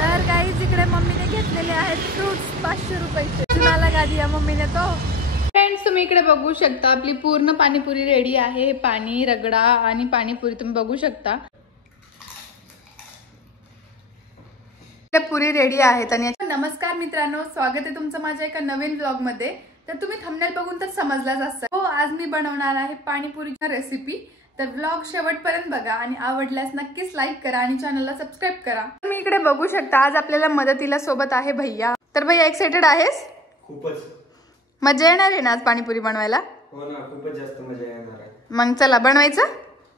तर गाईज इकडे मम्मीने घेतलेले आहेत फ्रुट्स 500 रुपयाचे. चुनाला गादी या मम्मीने तो. फ्रेंड्स तुम्ही इकडे बघू शकता आपली पूर्ण पाणीपुरी रेडी आहे. पाणी रगडा आणि पाणीपुरी तुम्ही बघू शकता. पुरी रेडी आहेत. आणि नमस्कार मित्रांनो, स्वागत आहे तुमचं माझ्या एका नवीन ब्लॉग मध्ये. तर तुम्ही थंबनेल बघून तर समजलाच असेल. हो, आज मी बनवणार आहे पाणीपुरीची रेसिपी. तर ब्लॉग शेवटपर्यंत बघा आणि आवडल्यास नक्कीच लाईक करा आणि चॅनलला सबस्क्राईब करा. तुम्ही इकडे बघू शकता आज आपल्याला मदतीला सोबत आहे भैया. तर भैया एक्साइटेड आहेस? खूपच मजा येणार आहे ना आज पाणीपुरी बनवायला? हो ना, खूपच जास्त मजा येणार आहे. मग चला बनवायचं.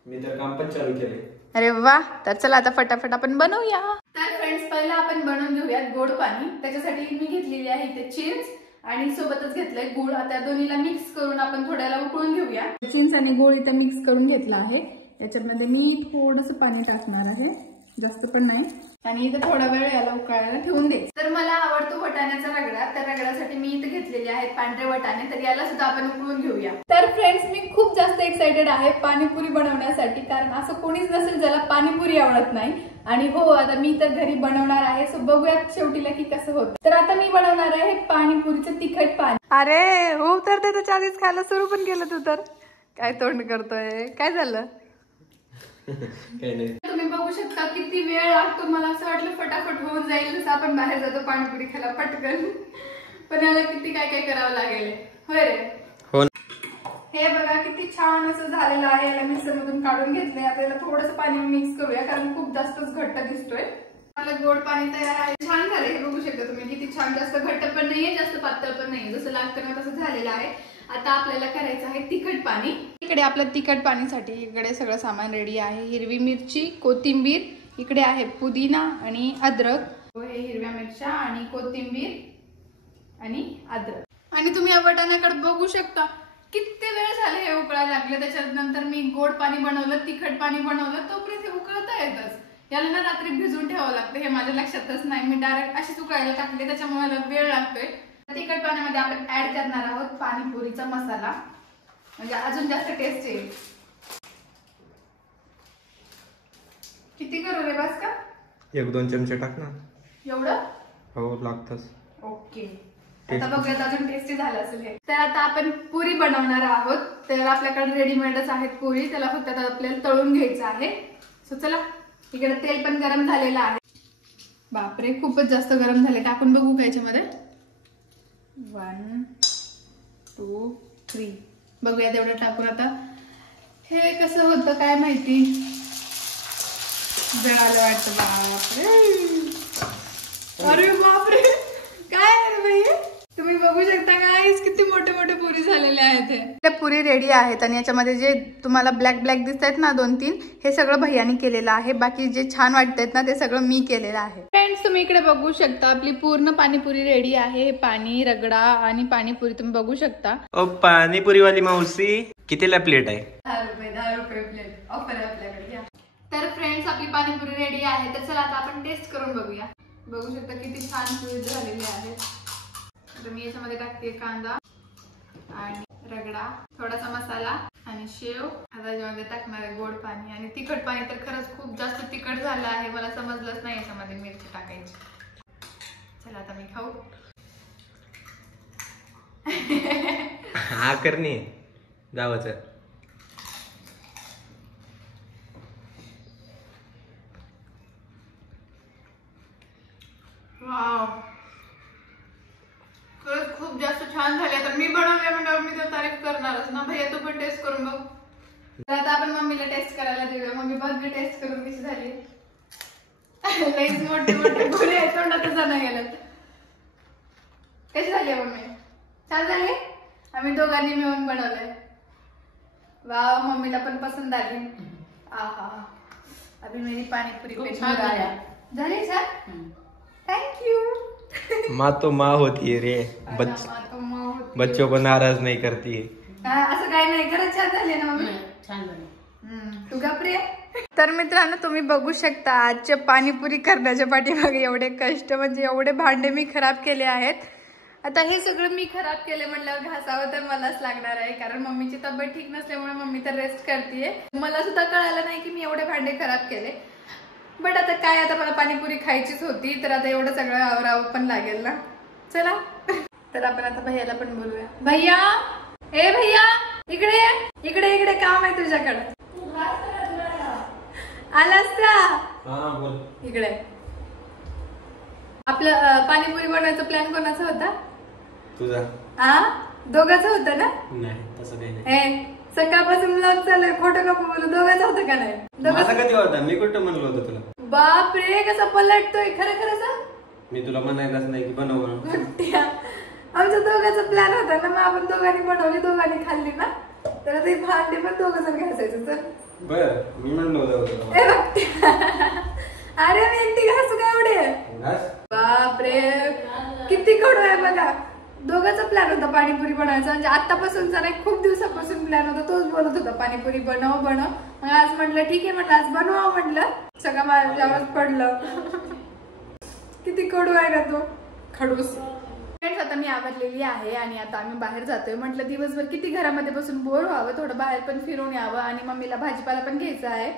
मी तर काम पण चालू केले. अरे वा, तर चला आता फटाफट आपण बनवूया. तर फ्रेंड्स पहिला आपण बनवून घेऊयात गोड पाणी. त्याच्यासाठी मी घेतलेली आहे इथे चिंच आणि सोबतच घेतलंय गुळ. आता दोन्हीला मिक्स करून आपण थोड्याला उकळून घेऊया. चिंच आणि गुळ इथे मिक्स करून घेतला आहे. याच्यामध्ये मी थोडंसं पाणी टाकणार आहे, जास्त पण नाही. आणि इथे थोडा वेळ याला उकळायला ठेवून दे. तर मला आवडतो वटाण्याचा रगडा. तर रगड्यासाठी मी इथे घेतलेले आहेत पांढरे वटाणे. तर याला सुद्धा आपण उकळून घेऊया. तर फ्रेंड्स मी खूप जास्त एक्साइटेड आहे पाणीपुरी बनवण्यासाठी, कारण असं कोणीच नसेल ज्याला पाणीपुरी आवडत नाही. आणि हो, आता मी तर घरी बनवणार आहे. सो बघूयात शेवटीला की कसं होतं. तर आता मी बनवणार आहे पाणीपुरीचं तिखट पाणी. अरे हो, तर ते त्याच्या आधीच खायला सुरू पण केलं तू. तर काय तोंड करतोय, काय झालं? काही नाही. तुम्ही बघू शकता किती वेळ लागतो. मला असं वाटलं फटाफट होऊन जाईल, जसं आपण बाहेर जातो पाणीपुरी खायला पटकन. पण याला किती काय काय करावं लागेल. होय रे? हो. हे बघा किती छान असं झालेलं आहे. याला मिक्सर मधून काढून घेतलंय. आता याला थोडंसं पाणी मिक्स करूया, कारण खूप जास्तच घट्ट दिसतोय. मला गोड पाणी तयार आहे. छान झालंय. हे बघू शकता तुम्ही किती छान. जास्त घट्ट पण नाहीये, जास्त पातळ पण नाहीये. जसं लागतं ना तसं झालेलं आहे. आता आपल्याला करायचं आहे तिखट पाणी. इकडे आपल्या तिखट पाणीसाठी इकडे सगळं सामान रेडी आहे. हिरवी मिरची, कोथिंबीर, इकडे आहे पुदिना आणि अद्रक. हे हिरव्या मिरच्या आणि कोथिंबीर आणि अद्रक. आणि तुम्ही या वाटाण्याकडे बघू शकता किती वेळ झाले हे उकळायला लागले. त्याच्यानंतर मी गोड पाणी बनवलं, तिखट पाणी बनवलं. तोपर्यंत हे उकळता येतच. याला ना रात्री भिजून ठेवावं लागतं. हे माझ्या लक्षातच नाही. मी डायरेक्ट अशीच उकळायला टाकले, त्याच्यामुळे मला वेळ लागतोय. तिखट पाण्यामध्ये आपण ऍड करणार आहोत पाणीपुरीचा मसाला, म्हणजे अजून जास्त टेस्ट येईल. किती करू रे? बस का? 1-2 चमचे टाक ना. एवढं? हो, लागतच. ओके. आता बघूयात अजून टेस्टी झालं असेल हे. तर आता आपण पुरी बनवणार आहोत. तर आपल्याकडे रेडीमेडच आहेत पुरी. त्याला फक्त आता आपल्याला तळून घ्यायचं आहे. सो चला, इकडे तेल पण गरम झालेलं आहे. बापरे, खूपच जास्त गरम झाले. टाकून बघू का याच्यामध्ये? 1 2 3. बघूया तेवढं टाकून. आता हे कसं होतं काय माहिती. जळालं वाटतं. बापरे, अरे बापरे, काय आहे बाई? तुम्ही बघू शकता गाईस किती मोठे मोठे पुरी झालेले आहेत. त्या पुरी रेडी आहेत. आणि याच्यामध्ये जे तुम्हाला ब्लॅक ब्लॅक दिसत आहेत ना 2-3, हे सगळं भैयानी केलेलं आहे. बाकी जे छान वाटतात ना ते सगळं मी केलेलं आहे. फ्रेंड्स तुम्ही इकडे बघू शकता आपली पूर्ण पाणीपुरी रेडी आहे. पाणी रगडा आणि पाणीपुरी तुम्ही बघू शकता. ओ पाणीपुरीवाली मावशी, कितीला प्लेट आहे? 10 रुपये प्लेट. ऑफर आहे आपल्याकडे. तर फ्रेंड्स आपली पाणीपुरी रेडी आहे. तर चला आता आपण टेस्ट करून बघूया. बघू शकता किती छान पुरी झालेली आहे. तर मी याच्यामध्ये टाकते कांदा आणि रगडा, थोडासा मसाला आणि शेव. आता याच्यामध्ये टाकणार आहे गोड पाणी आणि तिखट पाणी. तर खरंच खूप जास्त तिखट झालं आहे. मला समजलंच नाही याच्यामध्ये मिरची टाकायची. चला आता मी खाऊ. हा करणे गावाचं. वाव, खरंच खूप जास्त छान झाले. तर मी बनवले म्हणजे मी तर तारीफ करणारच ना. भैया तू पण टेस्ट करून बघ. तर आता आपण मम्मीला टेस्ट करायला देऊया. मम्मी बघ टेस्ट करून कशी झाली. लईच मोठे मोठे पुरे तोंडातच नाही गेलं. कशी झाली मम्मी? छान झाली. आम्ही दोघांनी मिळून बनवलंय. वाव, मम्मीला पण पसंत आली. आहा, अभी मेरी पाणीपुरी पे छान झाली. छान, थँक्यू. माँ तो माँ होती है रे. बच्चों को नाराज नहीं करती है. असं काही नाही. खरंच छान झाले ना मम्मी? छान झाली. तू घाबरे. तर मित्रांनो तुम्ही बघू शकता आजच्या पाणीपुरी करण्याच्या पाठीमागे एवढे कष्ट, म्हणजे एवढे भांडे मी खराब केले आहेत. आता हे सगळं मी खराब केले म्हटल्यावर घासावं तर मलाच लागणार आहे, कारण मम्मीची तब्येत ठीक नसल्यामुळे मम्मी तर रेस्ट करतेय. मला सुद्धा कळालं नाही की मी एवढे भांडे खराब केले. बट आता काय, आता मला पाणीपुरी खायचीच होती तर आता एवढं सगळं आवरावं पण लागेल ना. चला तर आपण आता भैयाला पण बोलूया. भैया, ए भैया, इकडे इकडे इकडे काम आहे तुझ्याकडे. आलास का? इकडे. आपलं पाणीपुरी बनवायचा प्लॅन कोणाचा होता? तुझा. दोघांचा होता ना? नाही तसं काही नाही. सकाळपासून ब्लॉग चालू आहे, खोटं नको बोलू. दोघांचा होतं का नाही? माझा कधी होता? मी कुठं म्हणलो होतं तुला? बापरे कसा पलटतोय. खरं खरं सांग. मी तुला म्हणायलाच नाही की बनव. आमचा दोघांचा प्लॅन होता ना, मग आपण दोघांनी बनवली, दोघांनी खाल्ली ना, तर ते भांडे पण दोघं जण घासायचं. तर बर मी म्हणलो होतं. अरे मी एकटी घासू काय एवढे? बापरे किती कडू आहे बघा. दोघांचा प्लॅन होता पाणीपुरी बनवायचा, म्हणजे आतापासूनचा नाही, खूप दिवसापासून प्लॅन होता. तोच बोलत होता पाणीपुरी बनव बनव. मग आज म्हटलं ठीक आहे, म्हटलं आज बनवा, म्हटलं सगळं माझ्यावर पडलं. किती कडू आहे ना तो खडूस. फ्रेंड्स आता मी आवरलेली आहे आणि आता आम्ही बाहेर जातोय. म्हटलं दिवसभर किती घरामध्ये बसून बोर व्हावं, थोडं बाहेर पण फिरून यावं आणि मम्मीला भाजीपाला पण घ्यायचा आहे.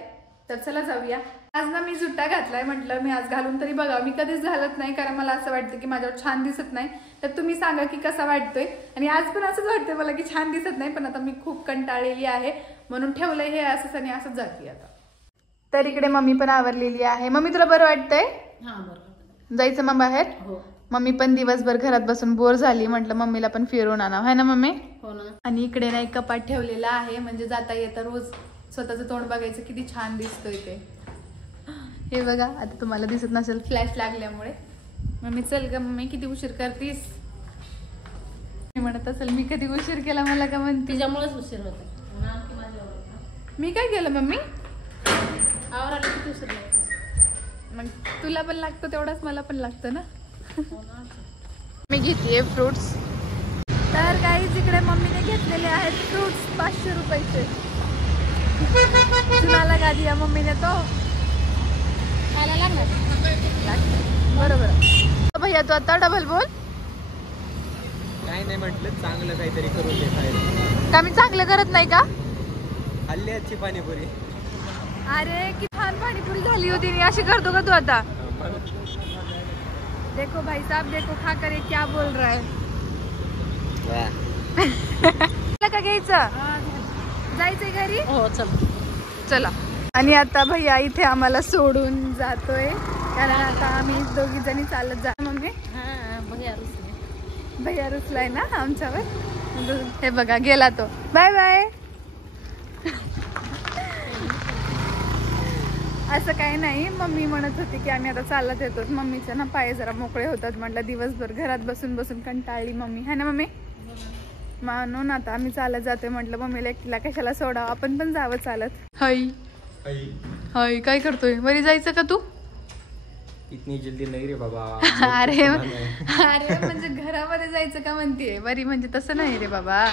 तर चला जाऊया. आज ना मी जुट्टा घातलाय, म्हटलं मी आज घालून तरी बघा. मी कधीच घालत नाही कारण मला असं वाटतं की माझ्यावर छान दिसत नाही. तर तुम्ही सांगा की कसा वाटतोय. आणि आज पण असंच वाटतंय मला की छान दिसत नाही, पण आता मी खूप कंटाळलेली आहे म्हणून ठेवलंय हे असंच आणि असंच जाते आता. तर इकडे मम्मी पण आवरलेली आहे. मम्मी तुला बरं वाटतंय? जायचं मग बाहेर? मम्मी पण दिवसभर घरात बसून बोर झाली, म्हटलं मम्मीला पण फिरून आणावं, है ना मम्मी? हो ना. आणि इकडे ना एक कपाट ठेवलेला आहे, म्हणजे जाता येता रोज स्वतःचं तोंड बघायचं किती छान दिसतोय ते. हे बघा, आता तुम्हाला दिसत नसेल फ्लॅश लागल्यामुळे. मम्मी चल ग मम्मी, किती उशीर करतीस? मी म्हणत असेल मी कधी उशीर केला मला का म्हणते. तिच्यामुळेच उशीर होता. मी काय केलं मम्मी? आवरायला किती उशीर लागतो? मग तुला पण लागतो तेवढाच मला पण लागतं ना. मी घेतलीये फ्रुट्स. तर काही इकडे मम्मीने घेतलेले आहेत फ्रुट्स 500 रुपयाचे. तुला का दिया मम्मीने तो खायला लागणार बरोबर. भैया तू आता डबल बोल. नाही म्हटलं चांगलं काहीतरी करून दे खायला. का मी चांगलं करत नाही का? हल्ली आजची पाणीपुरी. अरे किती छान पाणीपुरी झाली होती. मी अशी करतो का तू आता? देखो भाई साहब, देखो खा करे क्या बोल रहा है. का घ्यायचं? जायचंय घरी? हो चल चला. आणि आता भैया इथे आम्हाला सोडून जातोय कारण आता आम्ही दोघी जणी चालत जा. मम्मी भैया रुसलाय ना आमच्यावर. हे बघा गेला तो. Bye bye. असं काही नाही, मम्मी म्हणत होती की आम्ही आता चालत येतो. मम्मीचे ना पाय जरा मोकळे होतात, म्हटलं दिवसभर घरात बसून बसून कंटाळली मम्मी, है ना मम्मी? म्हणून आता आम्ही चालत जातोय. म्हटलं मम्मीला एकटीला कशाला सोडावं, आपण पण जावं चालत. हाय हाय काय करतोय? वरी जायचं का तू? इतनी जल्दी नाही रे बाबा. अरे अरे म्हणजे घरामध्ये जायचं का म्हणतेय? वरी म्हणजे तसं नाही रे बाबा.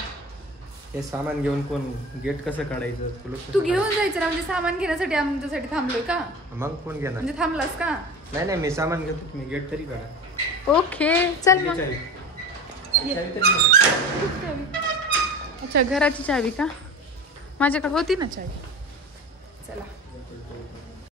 हे सामान घेऊन कोण गेट कसं काढायचं? तू घेऊन जायचं ना, म्हणजे सामान घेण्यासाठी आमच्यासाठी थांबलोय का? मग कोण घेणार? म्हणजे थांबलास का? नाही मी सामान घेतो, मी गेट तरी काढा. ओके चल मग. अच्छा घराची चावी का? माझ्याकडे होती ना चावी. चला